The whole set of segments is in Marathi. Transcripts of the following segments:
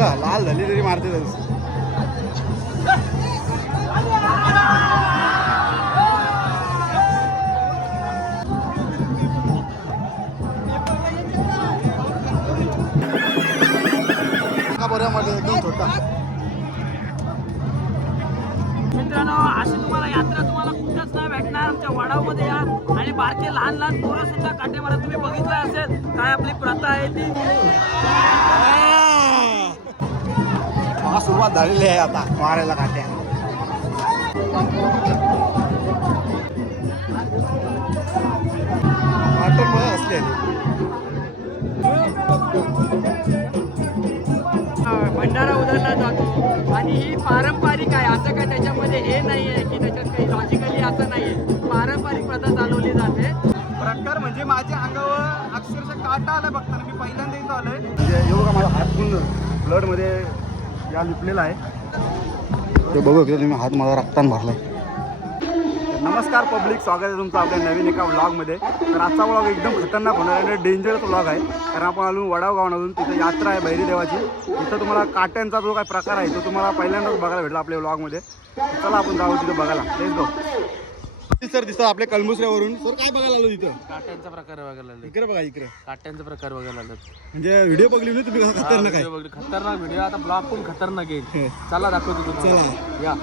बघा लाल झाली तरी मारते बऱ्यामध्ये एकदम छोटा. मित्रांनो अशी तुम्हाला यात्रा तुम्हाला कुठंच नाही भेटणार. आमच्या वडावमध्ये या आणि बारके लहान लहान पोरं सुद्धा काटे मारा. तुम्ही बघितलं असेल काय आपली प्रथा आहे ती. सुरुवात झालेली आहे आता मारायला काट्या. असले भंडारा उधळला जातो आणि ही पारंपरिक आहे. असं काय त्याच्यामध्ये हे नाही आहे की त्याच्यात काही लॉजिकली असं नाही आहे. पारंपरिक प्रथा चालवली जाते. प्रकार म्हणजे माझ्या अंगावर अक्षरशः काटा आला बघताना. मी पहिल्यांदा इथं आलोय. म्हणजे एवढं का माझा हात पूर्ण ब्लडमध्ये या लिपलेला आहे. ते बघू की तुम्ही हात माझा रक्तान भरलाय. नमस्कार पब्लिक, स्वागत आहे तुमचं आपल्या नवीन एका व्लॉगमध्ये. तर आजचा व्लॉग एकदम खतरनाक होणार आहे, डेंजरस व्लॉग आहे. कारण आपण आलो वडाव गावामधून. तिथे यात्रा आहे भैरी देवाची. तिथं तुम्हाला काट्यांचा जो काही प्रकार आहे तो तुम्हाला पहिल्यांदाच बघायला भेटला आपल्या व्लॉगमध्ये. चला आपण जाऊ तिथं बघायला. Let's go. सर दिसतात आपल्या कलमुसऱ्यावरून. सर काय बघायला आलो तिथं? काट्यांचा प्रकार बघायला आलो. इकडे बघा, इकडे काट्यांचा प्रकार बघायला आलो. म्हणजे व्हिडिओ बघली ना तुम्ही, कसा खतरनाक आहे. खतरनाक व्हिडिओ. आता ब्लॉग पण खतरनाक आहे. चला दाखवतो तुम्हाला. या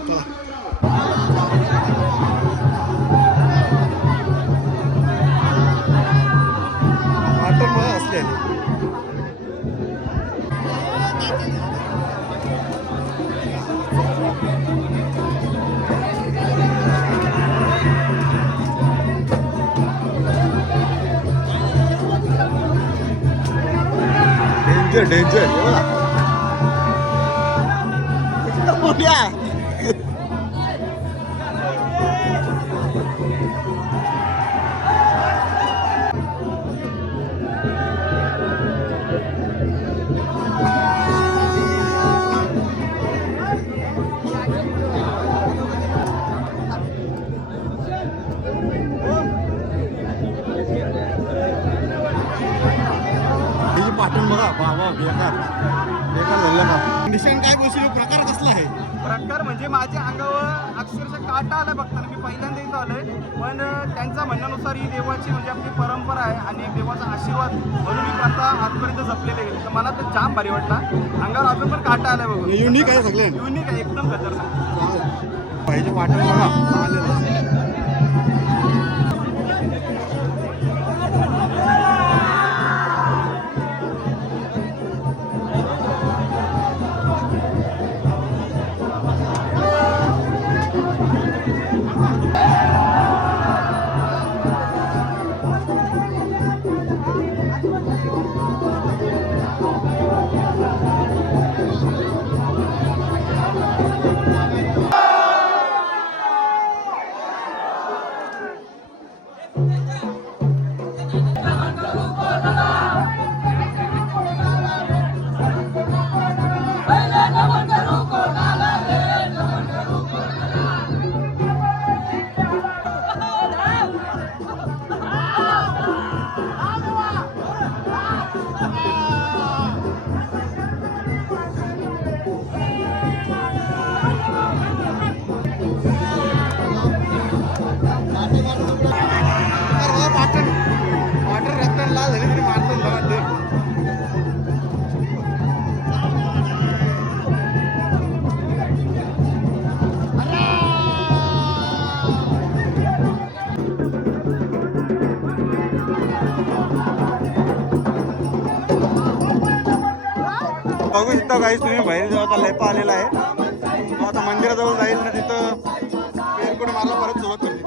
वाटण बघा असले. डेंजर डेंजर पाटण बघा. बाबा बेकार बेकार झालं का. कंडिशन काय गोष्टी प्रकार कसला आहे? प्रकार म्हणजे माझ्या अंगावर अक्षरशः काटा आला बघताना. मी पहिल्यांदा इथं आलोय. पण त्यांच्या म्हणण्यानुसार ही देवाची म्हणजे आपली परंपरा आहे आणि एक देवाचा आशीर्वाद म्हणून ही प्रथा आजपर्यंत जपलेली आहे. तर मला तर जाम भारी वाटला. अंगावर अजून पण काटा आलाय बघा. युनिक आहे सगळे. युनिक आहे, एकदम खतरनाक. पाहिजे पाटण बघा चालेल. बघू शकता काही तुम्ही बाहेर जेव्हा लेपा आलेला आहे. आता मंदिराजवळ जाईल ना, तिथं पेरकुट मारला परत सुरुवात करते.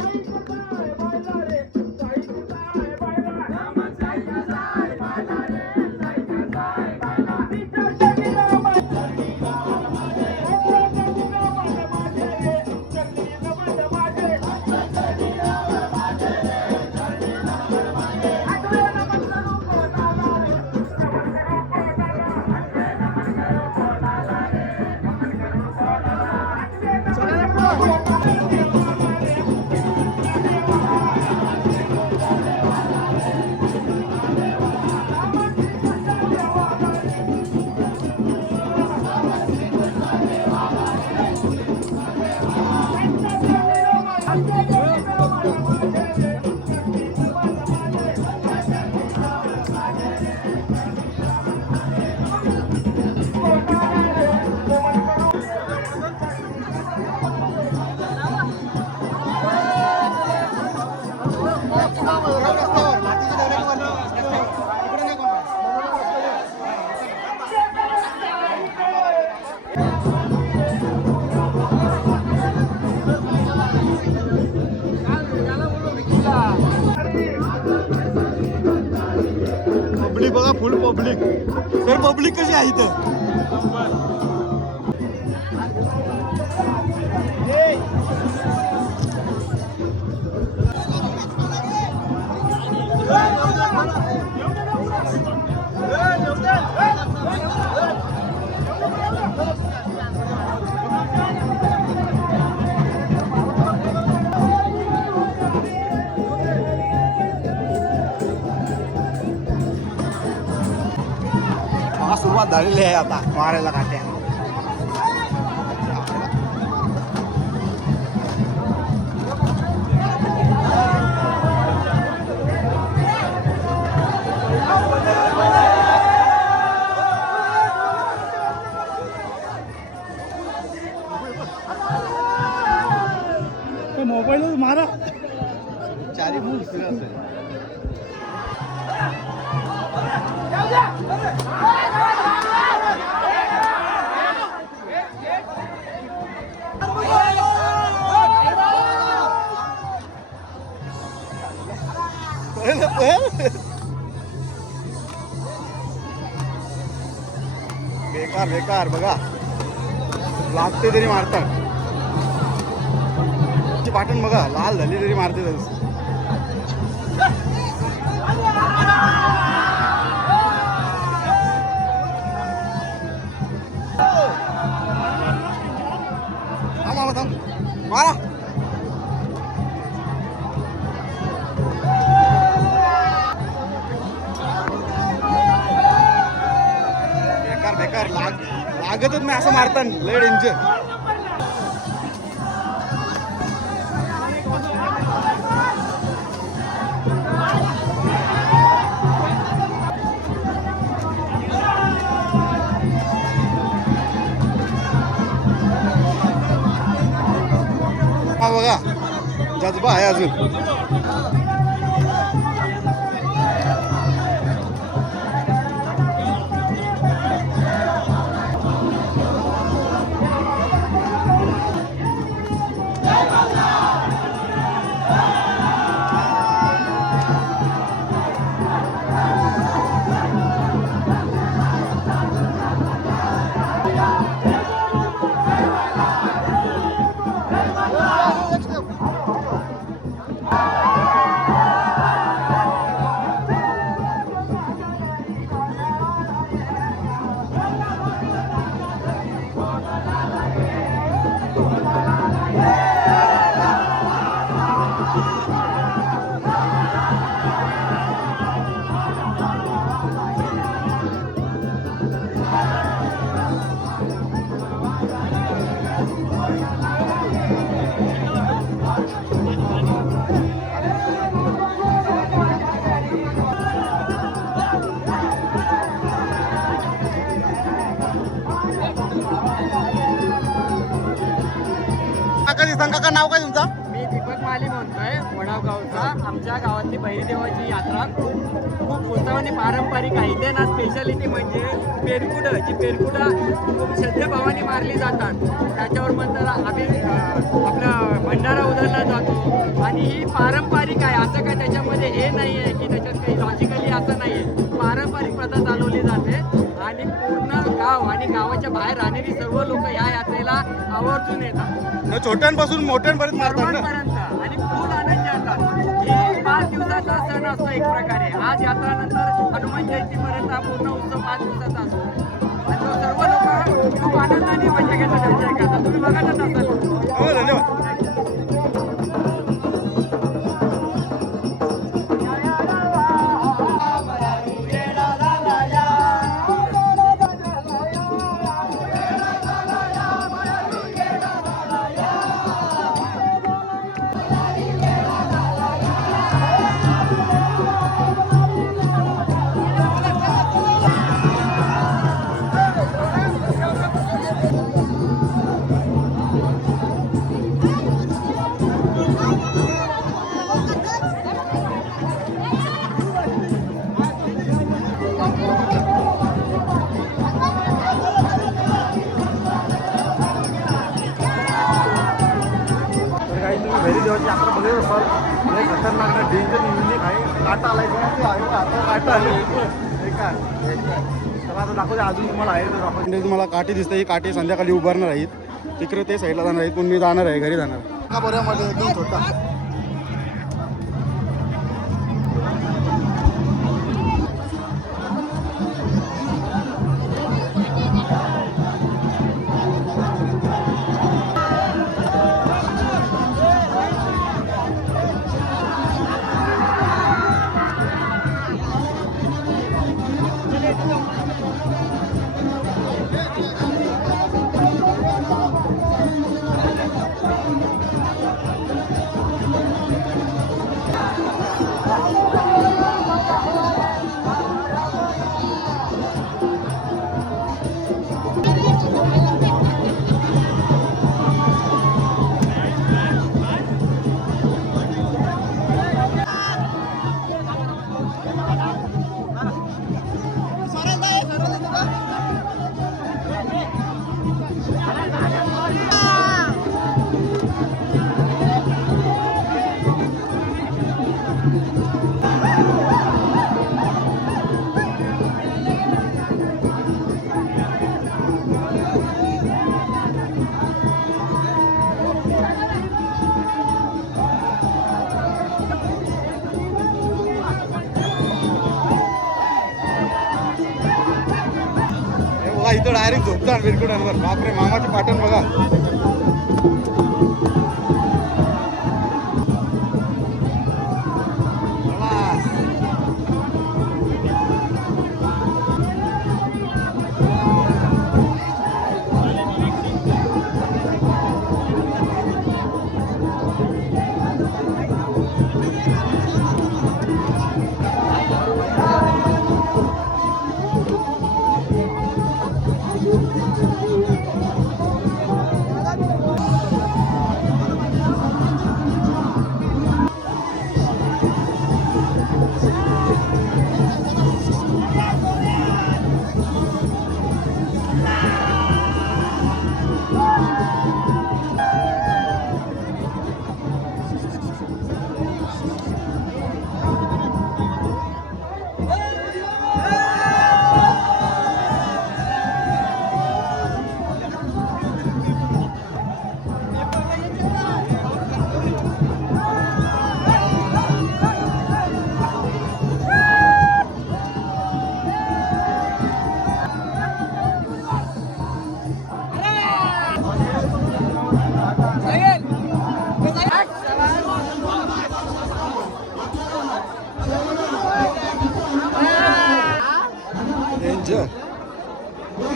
पब्लिक बघा, फुल पब्लिक. तर पब्लिक कशी आहे इथं? सुरुवात झालेली आहे आता मारायला काट्या. मोबाईलच मारा चारी असेल. बेकार बेकार बघा, लागते तरी मारतात. पाटण बघा लाल झाली तरी मारते. मारा बेकार बेकार लागतच नाही असं मारतात. लय डेंजर. हा बघा जज्बा आहे अजून. काका नाव काय तुमचं? मी दीपक माली म्हणतोय, वडाव गावचा. आमच्या गावातली बहिरदेवाची यात्रा खूप उत्सवाने पारंपरिक आहे. इथे ना स्पेशालिटी म्हणजे पेरकुडं, जी पेरकुडं खूप श्रद्धेभावाने मारली जातात. त्याच्यावर म्हणतात आम्ही आपला भंडारा उधळला जातो आणि ही पारंपरिक आहे. असं काय त्याच्यामध्ये हे नाही आहे की त्याच्यात काही लॉजिकली असं नाही आहे. पारंपरिक प्रथा चालवली जाते आणि पूर्ण गाव आणि गावाच्या बाहेर राहणारी सर्व लोक या यात्रेला आवर्जून येतात. छोट्यांपासून मोठ्यांपर्यंत सर्वांपर्यंत आणि फुल आनंद येतात. हे 5 दिवसाचा सण असतो एक प्रकारे. आज यात्रा नंतर हनुमान जयंतीपर्यंत हा पूर्ण उत्सव 5 दिवसाचा असतो आणि तो सर्व लोक खूप आनंदाने मजा घेतात. एन्जॉय करतात. तुम्ही बघतच असाल. धन्यवाद. बघत असाल लय खतरनाक ना डेंजर युनिक आहे. काटा आलाय आता काटा आले चला आता दाखवते अजून तुम्हाला आहे तर दाखवते. तुम्हाला काठी दिसते ही काठी संध्याकाळी उभारणार आहेत तिकडे ते साईडला जाणार आहेत पण मी जाणार आहे घरी जाणार का बऱ्यामध्ये एकदम छोटा. इथं डायरेक्ट झोपतात विरकुडांवर. बापरे मामाची पाटण बघा.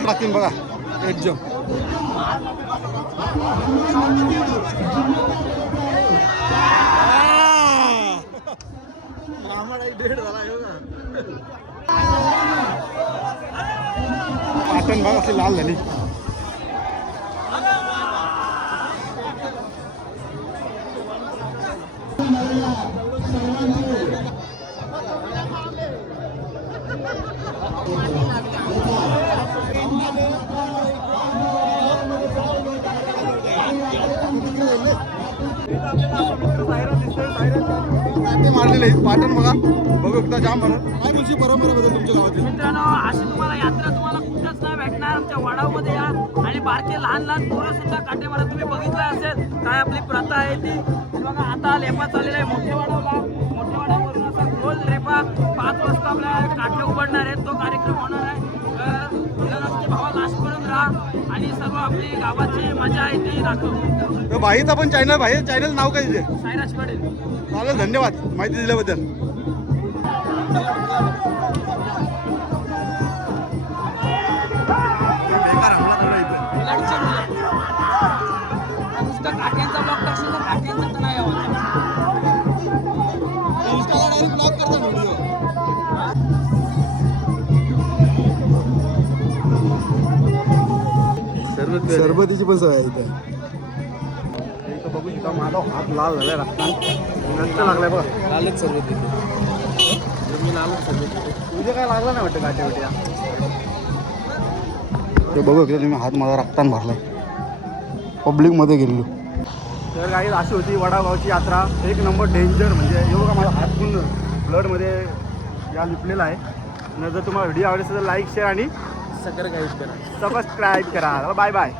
लागतील बघा एकदम. पाटण बघा अशी लाल झाली. मारलेले पाटण बघा बघू एकदा जाम बरं. काय बोलची परंपराबद्दल तुमच्या गावातील मित्रांनो? अशी तुम्हाला यात्रा तुम्हाला कुठंच नाही भेटणार. आमच्या वडावमध्ये या आणि बारके लहान लहान पोरं सुद्धा काटे मारा. तुम्ही बघितलं असेल काय आपली प्रथा आहे ती. बघा आता लेपा चाललेला आहे मोठ्या वाडावरून असा गोल रेपा 5 वाजता आपल्या काठे उघडणार आहेत. तो कार्यक्रम होणार आहे. तर भावा लास्ट करून राहा आणि सर्व आपली गावाची मजा आहे ती दाखव. भाईचा पण चॅनल भाई चॅनल नाव काय तिथे सायराज पडेल. चालेल धन्यवाद माहिती दिल्याबद्दल. नुसतं काट्यांचा ब्लॉक टाकशील तर काट्यांचा तर नाही आवाज. ब्लॉक करता व्हिडिओ. सरबतीची पण सवय आहे इथं. बघू शकता माझा हात लाल झालाय रक्त लागलाय बघ. लालच सरबत मी लालच सरबत. तुझे काय लागला नाही वाटतं काट्या बिट्या. ते बघू शकता तुम्ही हात माझा रक्तान भरलाय. पब्लिक मध्ये गेलेलो तर काही अशी होती वडागावची यात्रा. एक नंबर डेंजर, म्हणजे हे बघा माझा हात पूर्ण ब्लडमध्ये या लिपलेला आहे. जर तुम्हाला व्हिडिओ आवडेल तर लाईक शेअर आणि सगळं गाईड करा. सबस्क्राईब करा. Bye bye.